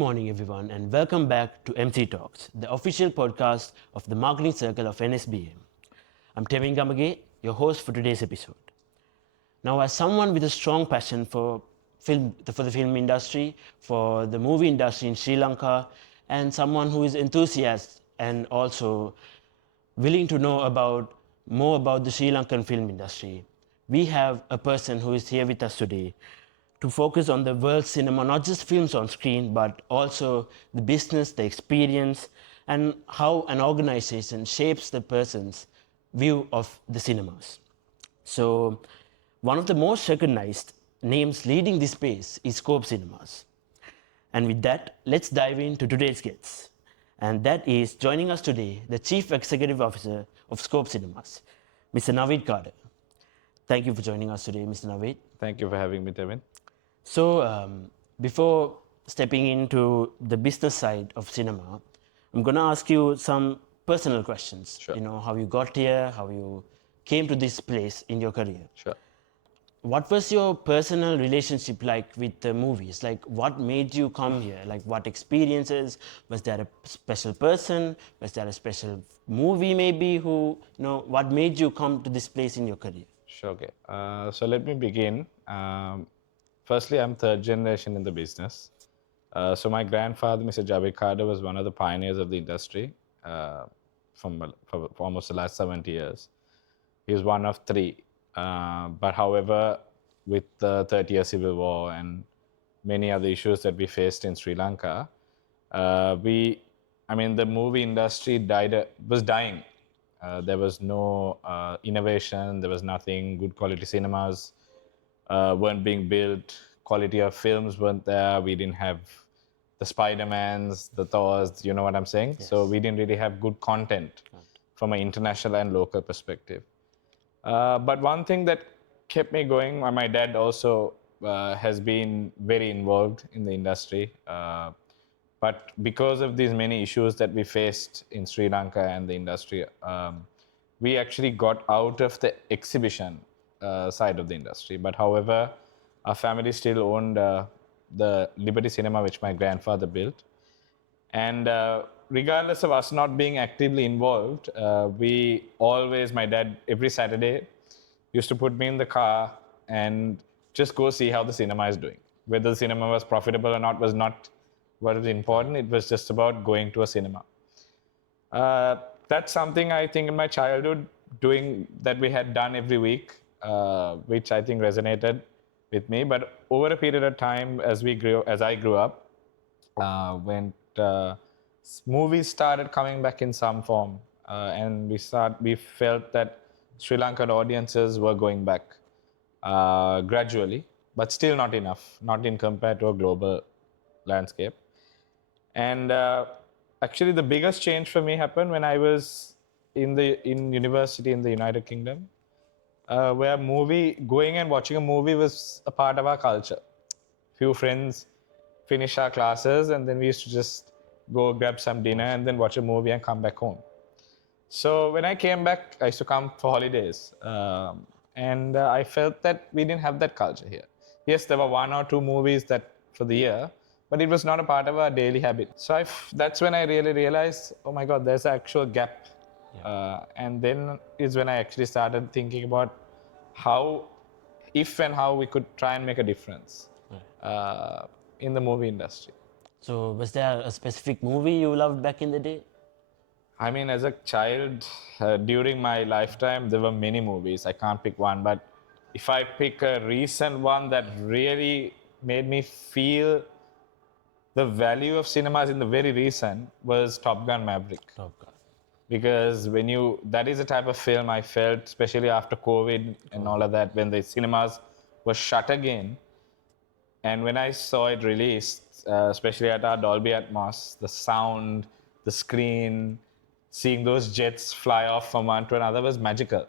morning, everyone, and welcome back to MCTalks, the official podcast of the marketing circle of NSBM. I'm Tevin Gamage, your host for today's episode. Now, as someone with a strong passion for the film industry, for the movie industry in Sri Lanka, and someone who is enthusiastic and also willing to know more about the Sri Lankan film industry, we have a person who is here with us today to focus on the world cinema, not just films on screen, but also the business, the experience, and how an organization shapes the person's view of the cinemas. So, one of the most recognized names leading this space is Scope Cinemas. And with that, let's dive into today's guests. And that is joining us today, the Chief Executive Officer of Scope Cinemas, Mr. Naveed Cader. Thank you for joining us today, Mr. Naveed. Thank you for having me, Tevin. So, before stepping into the business side of cinema, I'm going to ask you some personal questions. Sure. You know, how you got here, how you came to this place in your career. Sure. What was your personal relationship like with the movies? Like, what made you come here? Like, what experiences? Was there a special person? Was there a special movie maybe what made you come to this place in your career? Sure, okay. So let me begin. Firstly, I'm third generation in the business. So my grandfather, Mr. Naveed Cader, was one of the pioneers of the industry for almost the last 70 years. He was one of three. But however, with the 30-year civil war and many other issues that we faced in Sri Lanka, the movie industry was dying. There was no innovation, there was nothing, good quality cinemas weren't being built, quality of films weren't there, we didn't have the Spider-Mans, the Thors, you know what I'm saying? Yes. So we didn't really have good content from an international and local perspective. But one thing that kept me going, my dad also has been very involved in the industry. But because of these many issues that we faced in Sri Lanka and the industry, we actually got out of the exhibition side of the industry. But however, our family still owned the Liberty Cinema, which my grandfather built. And regardless of us not being actively involved, my dad, every Saturday, used to put me in the car and just go see how the cinema is doing. Whether the cinema was profitable or not was not what was important. It was just about going to a cinema. That's something I think in my childhood doing that we had done every week, which I think resonated with me. But over a period of time, as I grew up, when movies started coming back in some form, and we felt that Sri Lankan audiences were going back gradually, but still not enough, not in compared to a global landscape. And actually, the biggest change for me happened when I was in university in the United Kingdom, where going and watching a movie was a part of our culture. Few friends finish our classes, and then we used to just go grab some dinner and then watch a movie and come back home. So when I came back, I used to come for holidays, and I felt that we didn't have that culture here. Yes, there were 1 or 2 movies for the year, but it was not a part of our daily habit. So that's when I really realized, oh my God, there's an actual gap. Yeah. And then is when I actually started thinking about how we could try and make a difference in the movie industry. So, was there a specific movie you loved back in the day? I mean, as a child, during my lifetime, there were many movies. I can't pick one, but if I pick a recent one that really made me feel the value of cinemas in the very recent was Top Gun Maverick. Top Gun. Because that is the type of film I felt, especially after COVID and all of that, when the cinemas were shut again. And when I saw it released, especially at our Dolby Atmos, the sound, the screen, seeing those jets fly off from one to another was magical.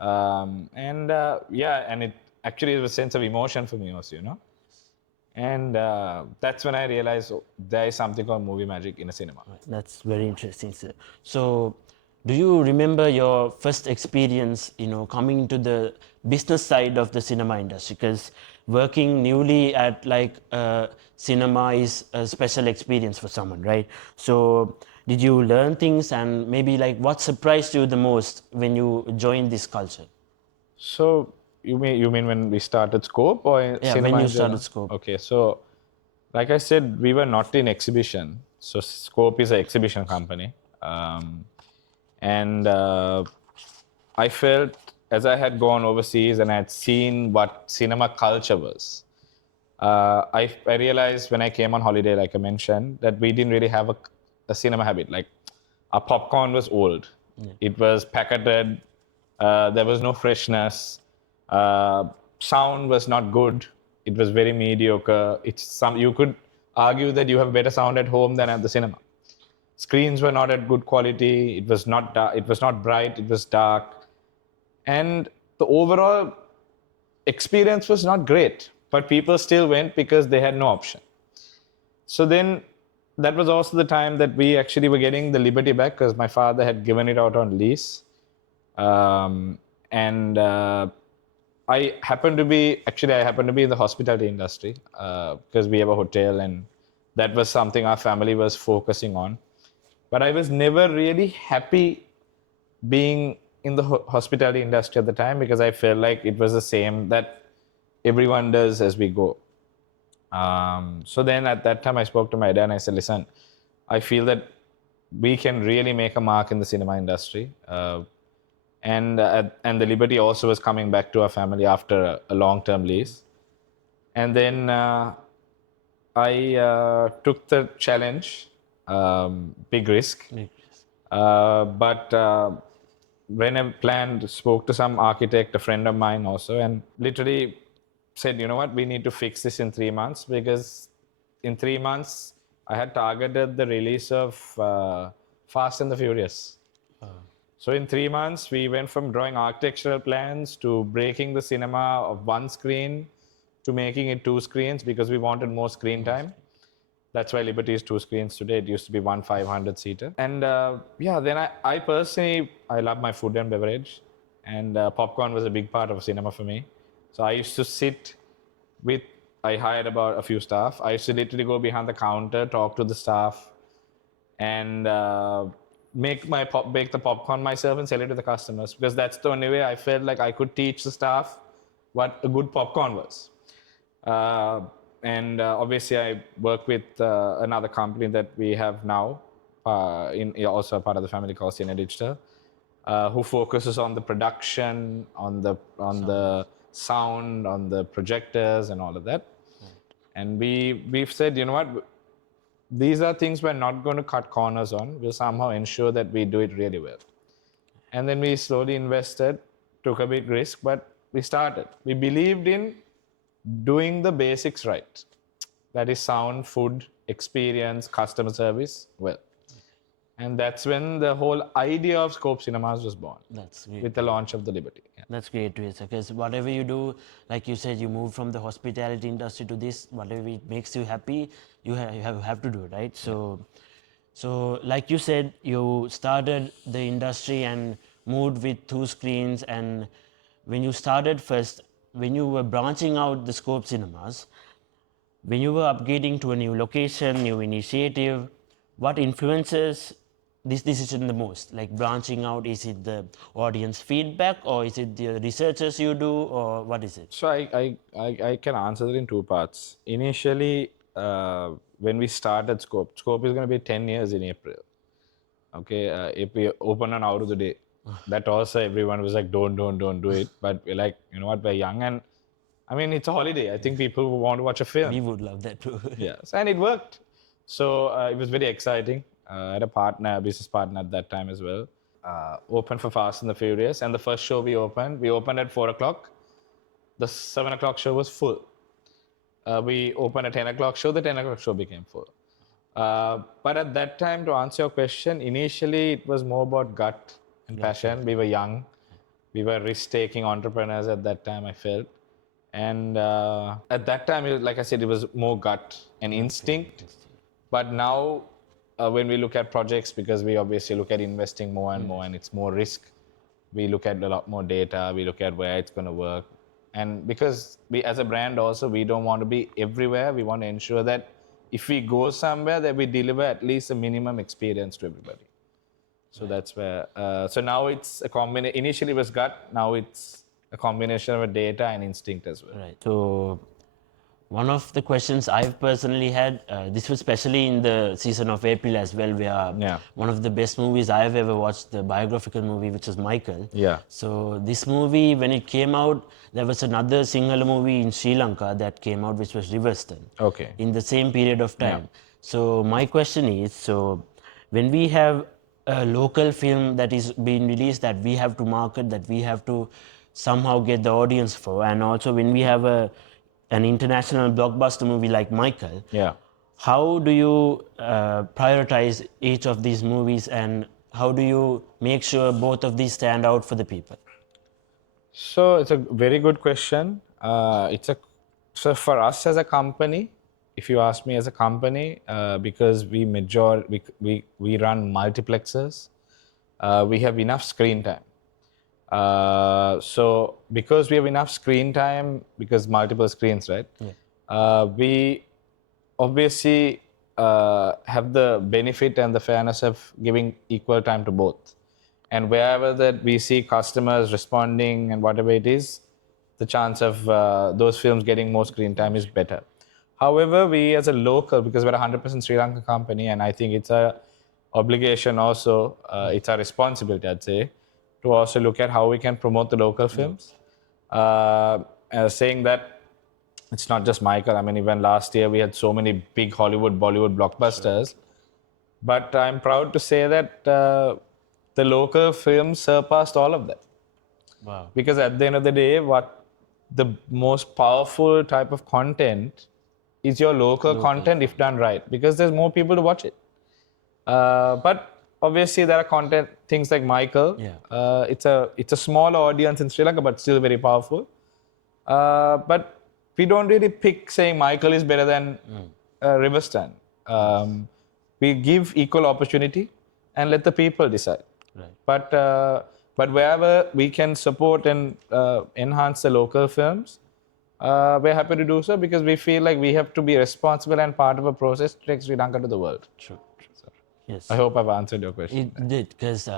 And it actually was a sense of emotion for me also, And that's when I realized there is something called movie magic in a cinema. That's very interesting, sir. So, do you remember your first experience, coming to the business side of the cinema industry? Because working newly at like cinema is a special experience for someone, right? So did you learn things, and maybe like what surprised you the most when you joined this culture? So you mean when we started Scope or in Yeah, when cinema you in started general? Scope. Okay, so like I said, we were not in exhibition. So Scope is an exhibition company, and I felt as I had gone overseas and I had seen what cinema culture was. I realized when I came on holiday, like I mentioned, that we didn't really have a cinema habit. Like our popcorn was old, it was packeted, there was no freshness, sound was not good, it was very mediocre. It's some you could argue that you have better sound at home than at the cinema. Screens were not at good quality. It was not dark, it was not bright. It was dark, and the overall experience was not great, but people still went because they had no option. So then that was also the time that we actually were getting the Liberty back because my father had given it out on lease. And I happened to be in the hospitality industry because we have a hotel, and that was something our family was focusing on. But I was never really happy being in the hospitality industry at the time because I felt like it was the same that everyone does as we go. So then at that time, I spoke to my dad and I said, listen, I feel that we can really make a mark in the cinema industry. And the Liberty also was coming back to our family after a long-term lease. And then I took the challenge, big risk. But when I planned, spoke to some architect, a friend of mine also, and literally said, you know what, we need to fix this in 3 months because in 3 months I had targeted the release of Fast and the Furious. So in 3 months, we went from drawing architectural plans to breaking the cinema of one screen to making it two screens because we wanted more screen time. That's why Liberty is two screens today. It used to be one 500-seater. And yeah, then I personally, I love my food and beverage. And popcorn was a big part of cinema for me. So I used to sit with, I hired about a few staff. I used to literally go behind the counter, talk to the staff, and bake the popcorn myself and sell it to the customers because that's the only way I felt like I could teach the staff what a good popcorn was. And obviously, I work with another company that we have now, also a part of the family called Cine Digital, who focuses on the production, on the sound, on the projectors, and all of that. And we've said, you know what, these are things we're not going to cut corners on. We'll somehow ensure that we do it really well. And then we slowly invested, took a big risk, but we started. We believed in doing the basics right. That is sound, food, experience, customer service well. And that's when the whole idea of Scope Cinemas was born. That's great. With the launch of the Liberty. Yeah. That's great to hear, sir. Because whatever you do, like you said, you move from the hospitality industry to this. Whatever it makes you happy, you have to do, right? So like you said, you started the industry and moved with two screens. And when you started first, when you were branching out the Scope Cinemas, when you were upgrading to a new location, new initiative, what influences this decision the most? Like branching out, is it the audience feedback, or is it the researchers you do, or what is it? So I can answer that in two parts. Initially, when we started Scope is going to be 10 years in April. Okay, if we open an out of the day, that also everyone was like, don't do it. But we're like, you know what, we're young, and I mean, it's a holiday. I think people will want to watch a film. We would love that too. Yes, and it worked. So it was very exciting. I had a business partner at that time as well. Open for Fast and the Furious, and the first show we opened at 4 o'clock. The 7 o'clock show was full. We opened a 10 o'clock show. The 10 o'clock show became full. But at that time, to answer your question, initially it was more about gut and passion. We were young. We were risk-taking entrepreneurs at that time, I felt. And at that time, like I said, it was more gut and instinct. But now, when we look at projects, because we obviously look at investing more and more, and it's more risk, we look at a lot more data, we look at where it's going to work. And because we, as a brand also, we don't want to be everywhere. We want to ensure that if we go somewhere, that we deliver at least a minimum experience to everybody. So that's where, so now it's a combination, initially it was gut, now it's a combination of a data and instinct as well. Right. So one of the questions I've personally had, this was especially in the season of April as well, where Yeah. one of the best movies I've ever watched, the biographical movie, which was Michael. Yeah. So this movie, when it came out, there was another single movie in Sri Lanka that came out, which was Riverston. Okay. In the same period of time. So my question is, so when we have a local film that is being released that we have to market, that we have to somehow get the audience for, and also when we have an international blockbuster movie like Michael, Yeah. how do you prioritize each of these movies, and how do you make sure both of these stand out for the people? So it's a very good question. So for us as a company, if you ask me as a company, because we run multiplexes, we have enough screen time. So because we have enough screen time, because multiple screens, right? We obviously have the benefit and the fairness of giving equal time to both. And wherever that we see customers responding and whatever it is, the chance of those films getting more screen time is better. However, we as a local, because we're a 100% Sri Lanka company, and I think it's a obligation also, it's our responsibility, I'd say, to also look at how we can promote the local films. Saying that, it's not just Michael. I mean, even last year we had so many big Hollywood, Bollywood blockbusters. But I'm proud to say that the local films surpassed all of that. Wow. Because at the end of the day, what the most powerful type of content is your local content if done right, because there's more people to watch it. But obviously there are content things like Michael. It's a small audience in Sri Lanka, but still very powerful. But we don't really pick saying Michael is better than Riverston. We give equal opportunity and let the people decide. Right. But wherever we can support and enhance the local films, we're happy to do so, because we feel like we have to be responsible and part of a process to take Sri Lanka to the world. True. So, yes. I hope I've answered your question. It did, because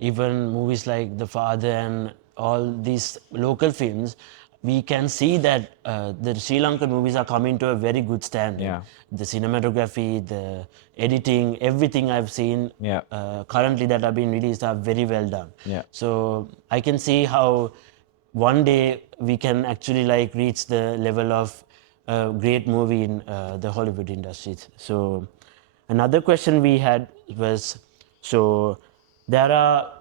even movies like The Father and all these local films, we can see that the Sri Lankan movies are coming to a very good standard. Yeah. The cinematography, the editing, everything I've seen currently that have been released are very well done. Yeah. So I can see how one day we can actually like reach the level of a great movie in the Hollywood industry. So another question we had was, so there are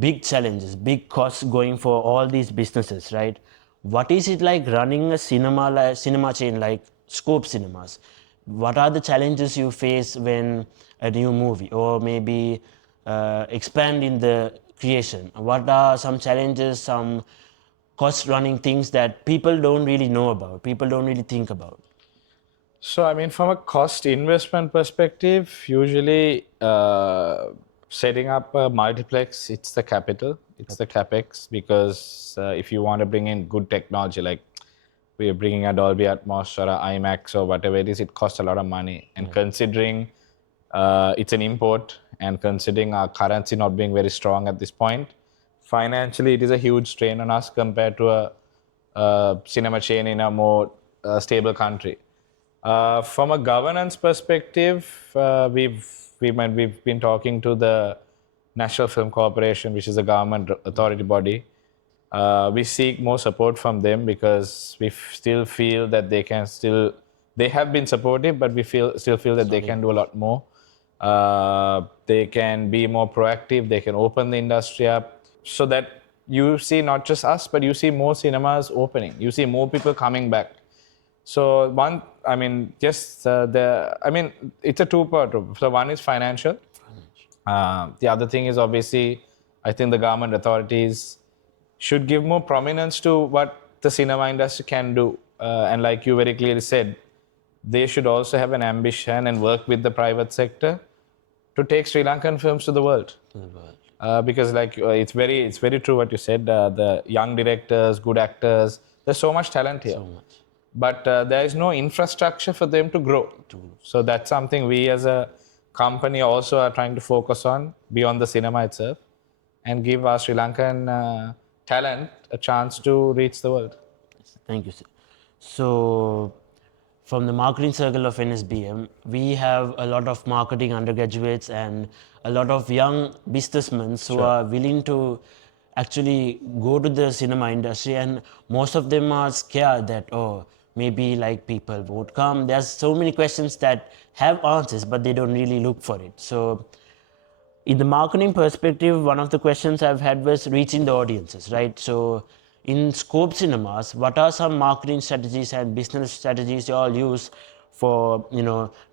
big challenges, big costs going for all these businesses, right? What is it like running a cinema chain like Scope Cinemas? What are the challenges you face when a new movie, or maybe expand in the creation? What are some challenges, some cost running things that people don't really know about, people don't really think about? So, I mean, from a cost investment perspective, usually setting up a multiplex, it's the capital, it's the capex, because if you want to bring in good technology, like we are bringing a Dolby Atmos or a IMAX or whatever it is, it costs a lot of money. And considering it's an import, and considering our currency not being very strong at this point, financially it is a huge strain on us compared to a cinema chain in a more stable country. From a governance perspective, we've been talking to the National Film Corporation, which is a government authority body. We seek more support from them, because we still feel that they have been supportive, but we still feel that they can do a lot more. They can be more proactive, they can open the industry up, so that you see not just us, but you see more cinemas opening, you see more people coming back. So it's a two-part. So one is financial. The other thing is, obviously, I think the government authorities should give more prominence to what the cinema industry can do. And like you very clearly said, they should also have an ambition and work with the private sector to take Sri Lankan films to the world. Because it's very true what you said. The young directors, good actors, There's so much talent here. So much. But there is no infrastructure for them to grow. So that's something we as a company also are trying to focus on beyond the cinema itself and give our Sri Lankan talent a chance to reach the world. Thank you, sir. So, from the marketing circle of NSBM, we have a lot of marketing undergraduates and a lot of young businessmen who are willing to actually go to the cinema industry, and most of them are scared that, oh, maybe like people won't come. There's so many questions that have answers, but they don't really look for it. So, in the marketing perspective, one of the questions I've had was reaching the audiences, right? So, in Scope Cinemas, what are some marketing strategies and business strategies you all use for,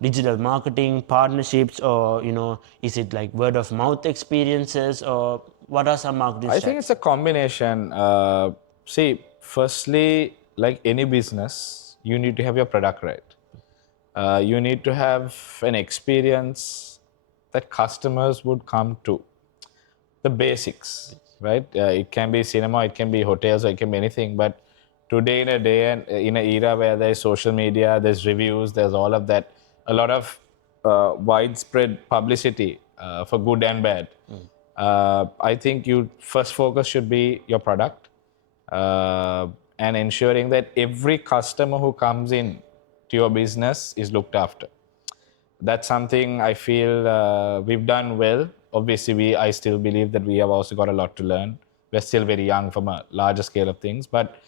digital marketing, partnerships, or, is it like word of mouth experiences, or what are some marketing I think strategies? it's a combination. See, firstly, like any business, you need to have your product right. You need to have an experience that customers would come to. The basics, right? It can be cinema, it can be hotels, or it can be anything. But today, in a day and in an era where there's social media, there's reviews, there's all of that, a lot of widespread publicity for good and bad. I think you first focus should be your product and ensuring that every customer who comes in to your business is looked after. That's something I feel we've done well. Obviously, I still believe that we have also got a lot to learn. We're still very young from a larger scale of things, but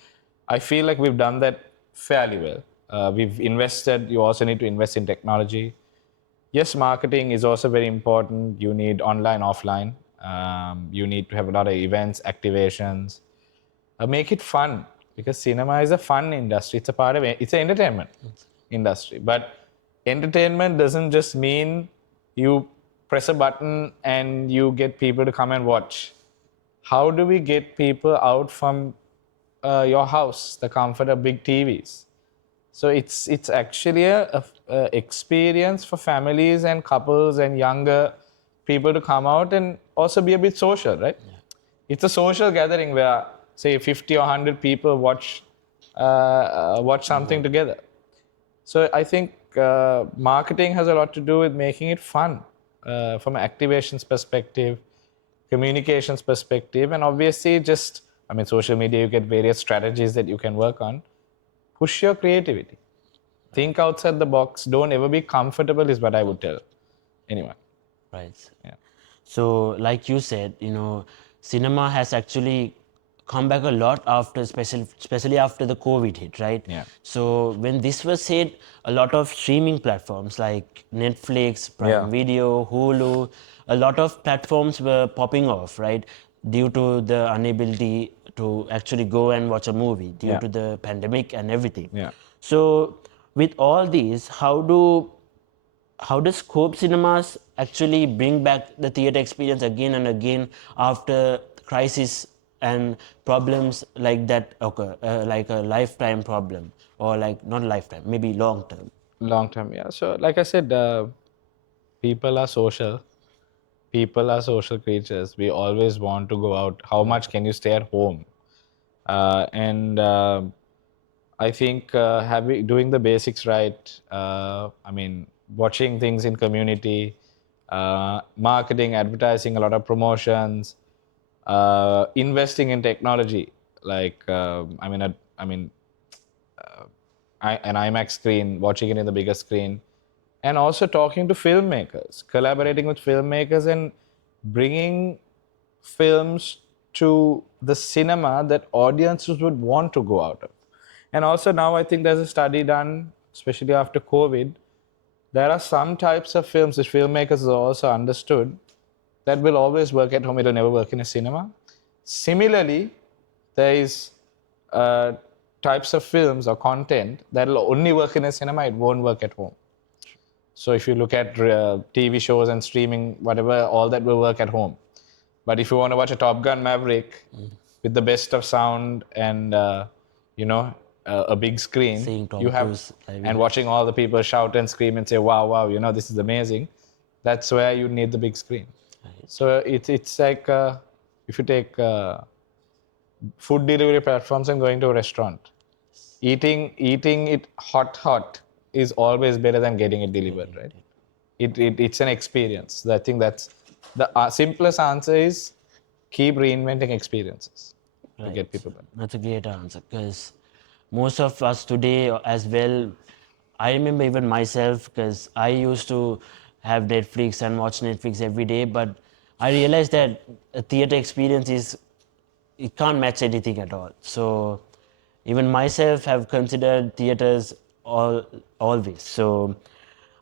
I feel like we've done that fairly well. We've invested. You also need to invest in technology. Yes, marketing is also very important. You need online, offline. You need to have a lot of events, activations. Make it fun, because cinema is a fun industry. It's a part of it. It's an entertainment industry. But entertainment doesn't just mean you press a button and you get people to come and watch. How do we get people out from your house, the comfort of big TVs? So it's actually a experience for families and couples and younger people to come out and also be a bit social, right? Yeah. It's a social gathering where, say, 50 or 100 people watch something together. So I think marketing has a lot to do with making it fun from an activations perspective, communications perspective, and obviously social media, you get various strategies that you can work on. Push your creativity. Think outside the box. Don't ever be comfortable is what I would tell anyone. Right. Yeah. So, like you said, cinema has actually come back a lot after, especially after the COVID hit, right? Yeah. So, when this was hit, a lot of streaming platforms like Netflix, Prime Video, Hulu, a lot of platforms were popping off, right? Due to the inability to actually go and watch a movie due to the pandemic and everything. Yeah. So, with all these, how does Scope Cinemas actually bring back the theater experience again and again after crisis and problems like that occur, like a lifetime problem, or like not lifetime, maybe long term? Long term, yeah. So, like I said, people are social. People are social creatures. We always want to go out. How much can you stay at home? And I think doing the basics right. Watching things in community, marketing, advertising, a lot of promotions, investing in technology, like an IMAX screen, watching it in the bigger screen, and also talking to filmmakers, collaborating with filmmakers, and bringing films to the cinema that audiences would want to go out of. And also now I think there's a study done, especially after COVID, there are some types of films which filmmakers have also understood that will always work at home, it will never work in a cinema. Similarly, there is types of films or content that will only work in a cinema, it won't work at home. So if you look at TV shows and streaming, whatever, all that will work at home. But if you want to watch a Top Gun Maverick with the best of sound and a big screen, you have and watching all the people shout and scream and say, wow, this is amazing. That's where you need the big screen. Right. So it's like if you take food delivery platforms and going to a restaurant. eating it hot is always better than getting it delivered, right? It's an experience. I think that's the simplest answer is keep reinventing experiences to Right. get people back. That's a great answer because most of us today as well, I remember even myself because I used to have Netflix and watch Netflix every day, but I realized that a theater experience is, it can't match anything at all. So even myself have considered theaters always. So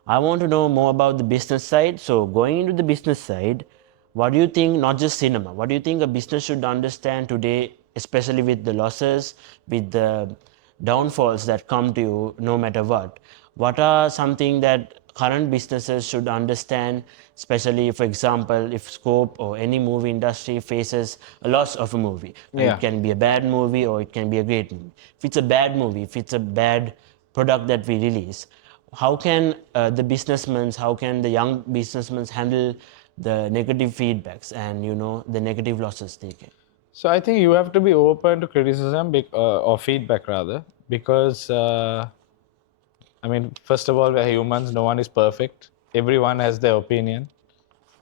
I want to know more about the business side. So going into the business side, what do you think, not just cinema, what do you think a business should understand today, especially with the losses, with the downfalls that come to you no matter what? What are something that current businesses should understand, especially, for example, if Scope or any movie industry faces a loss of a movie? It Yeah. can be a bad movie or it can be a great movie. If it's a bad movie, if it's a bad product that we release, how can the businessmen, how can the young businessmen handle the negative feedbacks and the negative losses they get? So I think you have to be open to criticism or feedback rather, because I mean, first of all, we're humans. No one is perfect. Everyone has their opinion,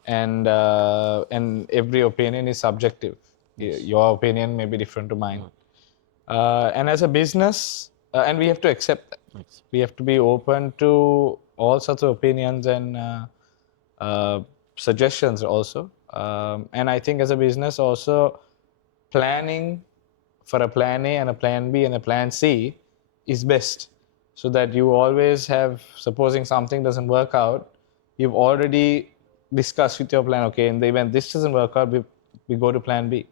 and every opinion is subjective. Your opinion may be different to mine. And as a business, and we have to accept that. We have to be open to all sorts of opinions and suggestions also. And I think as a business also, planning for a plan A and a plan B and a plan C is best, so that you always have, supposing something doesn't work out, you've already discussed with your plan, okay, in the event this doesn't work out, we go to plan B.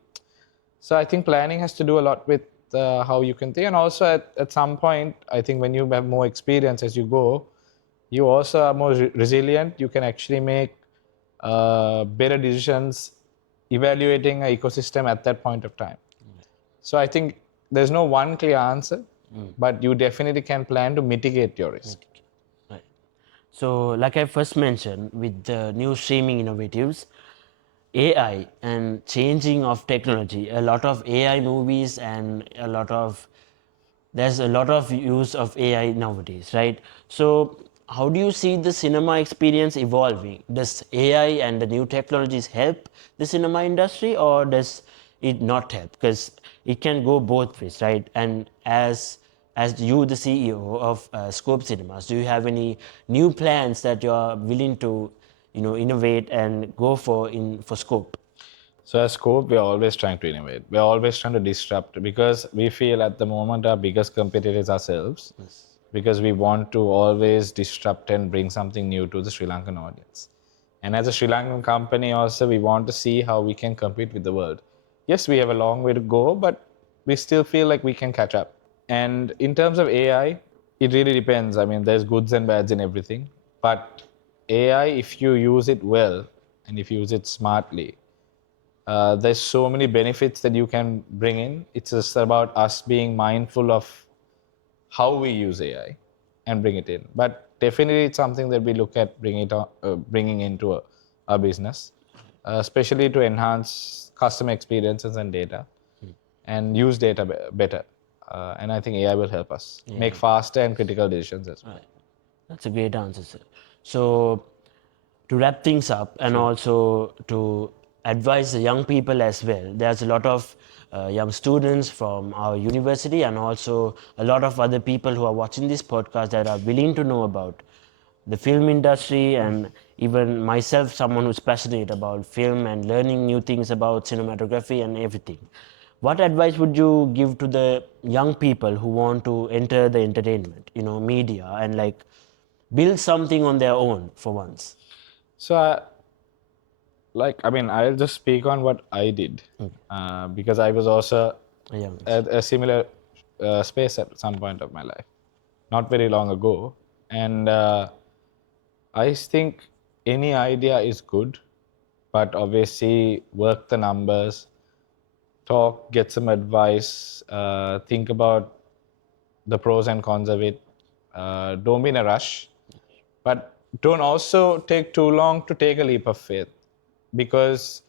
So I think planning has to do a lot with how you can think. And also at some point, I think when you have more experience as you go, you also are more resilient. You can actually make better decisions evaluating an ecosystem at that point of time. So I think there's no one clear answer, but you definitely can plan to mitigate your risk. Right. So, like I first mentioned, with the new streaming innovatives, AI and changing of technology, a lot of AI movies and there's a lot of use of AI nowadays, right? So, how do you see the cinema experience evolving? Does AI and the new technologies help the cinema industry, or does it not help? Because it can go both ways, right? And as you, the CEO of Scope Cinemas, do you have any new plans that you are willing to, innovate and go for Scope? So as Scope, we're always trying to innovate. We're always trying to disrupt, because we feel at the moment our biggest competitor is ourselves. Yes. Because we want to always disrupt and bring something new to the Sri Lankan audience. And as a Sri Lankan company also, we want to see how we can compete with the world. Yes, we have a long way to go, but we still feel like we can catch up. And in terms of AI, it really depends. I mean, there's goods and bads in everything. But AI, if you use it well and if you use it smartly, there's so many benefits that you can bring in. It's just about us being mindful of how we use AI and bring it in. But definitely, it's something that we look at bringing into our business, especially to enhance customer experiences and data, and use data better. And I think AI will help us make faster and critical decisions as well. Right. That's a great answer, sir. So, to wrap things up and also to advise the young people as well, there's a lot of young students from our university and also a lot of other people who are watching this podcast that are willing to know about the film industry, and even myself, someone who's passionate about film and learning new things about cinematography and everything. What advice would you give to the young people who want to enter the entertainment, media, and like build something on their own for once? So, I mean, I'll just speak on what I did, because I was also Yeah. at a similar space at some point of my life, not very long ago. And I think any idea is good, but obviously work the numbers, talk, get some advice, think about the pros and cons of it. Don't be in a rush, but don't also take too long to take a leap of faith, because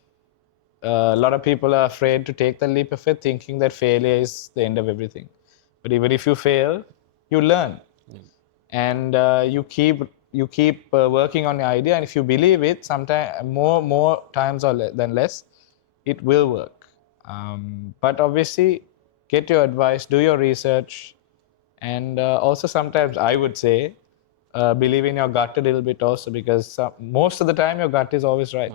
a lot of people are afraid to take the leap of faith, thinking that failure is the end of everything. But even if you fail, you learn, and you keep working on your idea. And if you believe it, sometimes more times than less, it will work. But obviously, get your advice, do your research, and also sometimes I would say believe in your gut a little bit also, because most of the time your gut is always right.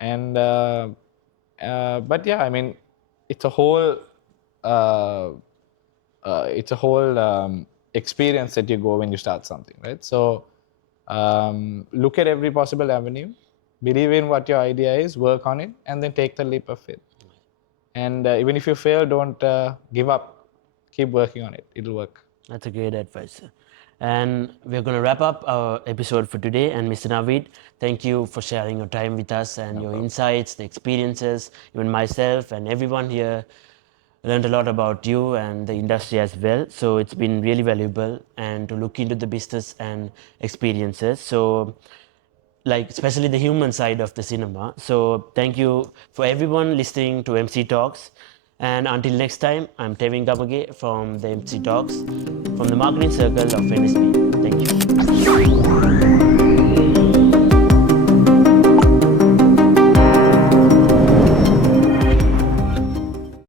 And but yeah, I mean, it's a whole experience that you go when you start something, right? So look at every possible avenue, believe in what your idea is, work on it, and then take the leap of faith. And even if you fail, don't give up. Keep working on it. It'll work. That's a great advice, sir. And we're going to wrap up our episode for today. And Mr. Naveed, thank you for sharing your time with us and your insights, the experiences. Even myself and everyone here learned a lot about you and the industry as well. So it's been really valuable and to look into the business and experiences. So like especially the human side of the cinema. So thank you for everyone listening to MC Talks. And until next time, I'm Tevin Gamage from the MC Talks, from the Marketing Circle of NSBM.